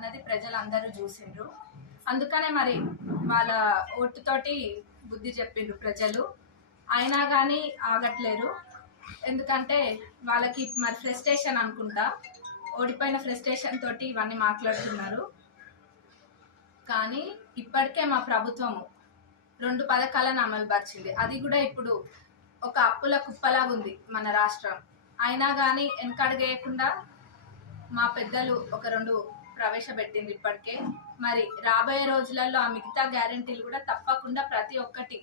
అన్నది ప్రజలందరూ చూసిండ్రు. అందుకనే మరి వాళ్ళ ఓటుతోటి బుద్ధి చెప్పిండ్రు ప్రజలు. అయినా కానీ ఆగట్లేరు. ఎందుకంటే వాళ్ళకి మరి ఫ్రస్ట్రేషన్ అనుకుంటా, ఓడిపోయిన ఫ్రస్ట్రేషన్ తోటి ఇవన్నీ మాట్లాడుతున్నారు. కానీ ఇప్పటికే మా ప్రభుత్వము 2 పథకాలను అమలుపరిచింది. అది కూడా ఇప్పుడు ఒక అప్పుల కుప్పలాగా ఉంది మన రాష్ట్రం. అయినా కానీ వెనకడుగేయకుండా మా పెద్దలు ఒక 2 ప్రవేశపెట్టింది ఇప్పటికే. మరి రాబోయే రోజులలో ఆ మిగతా గ్యారెంటీలు కూడా తప్పకుండా ప్రతి ఒక్కటి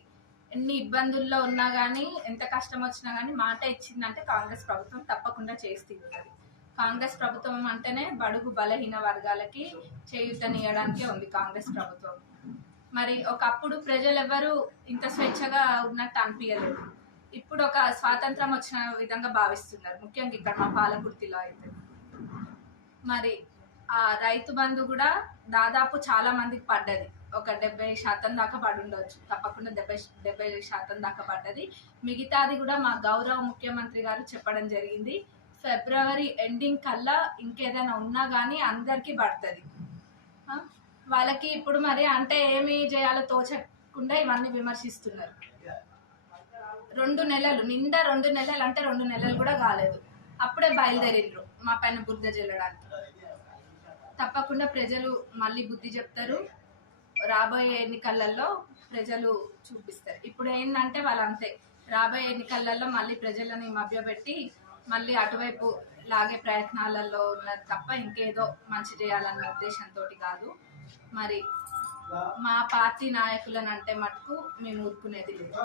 ఎన్ని ఇబ్బందుల్లో ఉన్నా కానీ, ఎంత కష్టం వచ్చినా కానీ మాట ఇచ్చిందంటే కాంగ్రెస్ ప్రభుత్వం తప్పకుండా చేసి తీరుతుంది. కాంగ్రెస్ ప్రభుత్వం అంటేనే బడుగు బలహీన వర్గాలకి చేయూతనియడానికే ఉంది కాంగ్రెస్ ప్రభుత్వం. మరి ఒకప్పుడు ప్రజలు ఎవరు ఇంత స్వేచ్ఛగా ఉన్నట్టు అనిపించలేదు. ఇప్పుడు ఒక స్వాతంత్రం వచ్చిన విధంగా భావిస్తున్నారు, ముఖ్యంగా ఇక్కడ మా పాలకుర్తిలో అయితే. మరి ఆ రైతు బంధు కూడా దాదాపు చాలా మందికి పడ్డది. ఒక 70% దాకా పడి ఉండవచ్చు, తప్పకుండా 70% దాకా పడ్డది. మిగతాది కూడా మా గౌరవ ముఖ్యమంత్రి గారు చెప్పడం జరిగింది, ఫిబ్రవరి ఎండింగ్ కల్లా ఇంకేదైనా ఉన్నా కానీ అందరికీ పడుతుంది. వాళ్ళకి ఇప్పుడు మరి అంటే ఏమి చేయాలో తోచకుండా ఇవన్నీ విమర్శిస్తున్నారు. 2 నెలలు నిండా 2 నెలలు అంటే 2 నెలలు కూడా కాలేదు, అప్పుడే బయలుదేరిండ్రు మా పైన బురద జల్లడానికి. తప్పకుండా ప్రజలు మళ్ళీ బుద్ధి చెప్తారు. రాబోయే ఎన్నికలలో ప్రజలు చూపిస్తారు. ఇప్పుడు ఏంటంటే వాళ్ళంతే, రాబోయే ఎన్నికలలో మళ్ళీ ప్రజలని మభ్యపెట్టి మళ్ళీ అటువైపు లాగే ప్రయత్నాలలో ఉన్నారు తప్ప ఇంకేదో మంచి చేయాలన్న ఉద్దేశంతో కాదు. మరి మా పార్టీ నాయకులను అంటే మటుకు మేము ఊరుకునేది లేదు.